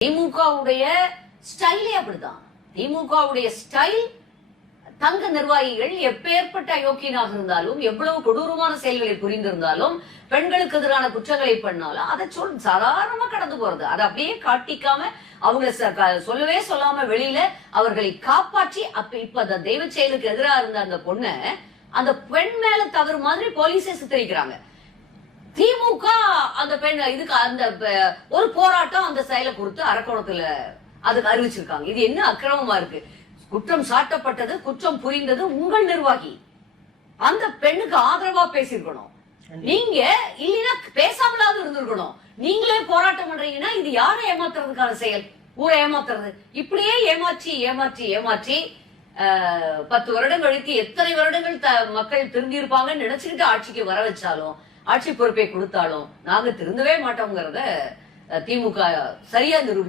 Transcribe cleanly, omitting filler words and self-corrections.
திமுகவுடைய ஸ்டைலே அப்படிதான். திமுகவுடைய ஸ்டைல், தங்க நிர்வாகிகள் எப்பேற்பட்ட அயோக்கியனாக இருந்தாலும், எவ்வளவு கொடூரமான செயல்களை புரிந்திருந்தாலும், பெண்களுக்கு எதிரான குற்றங்களை பண்ணாலும் அதை சாதாரணமா கடந்து போறது. அதை அப்படியே காட்டிக்காம அவங்க சொல்லவே சொல்லாம வெளியில அவர்களை காப்பாற்றி இப்ப அந்த தெய்வ செயலுக்கு எதிராக இருந்த அந்த பொண்ண அந்த பெண் மேல தவறு மாதிரி போலீஸே சித்தரிக்கிறாங்க. திமுக அந்த பெண் இதுக்கு அந்த ஒரு போராட்டம் அந்த செயலை குறித்து அரக்கோணத்துல அதுக்கு அறிவிச்சிருக்காங்க. இது என்ன அக்கிரமமா இருக்கு? குற்றம் சாட்டப்பட்டது, குற்றம் புரிந்தது உங்கள் நிர்வாகி. அந்த பெண்ணுக்கு ஆதரவா பேசிருக்கணும். நீங்க இல்லைன்னா பேசாமலாவது இருந்திருக்கணும். நீங்களே போராட்டம் பண்றீங்கன்னா இது யாரை ஏமாத்துறதுக்கான செயல்? ஊரை ஏமாத்துறது. இப்படியே ஏமாற்றி ஏமாற்றி ஏமாற்றி 10 வருடம் கழித்து எத்தனை வருடங்கள் மக்கள் திருந்தி இருப்பாங்கன்னு நினைச்சுக்கிட்டு ஆட்சிக்கு வர வச்சாலும், ஆட்சி பொறுப்பை கொடுத்தாலும் நாங்க திருந்தவே மாட்டோங்கிறத திமுக சரியா நிரூபிச்சு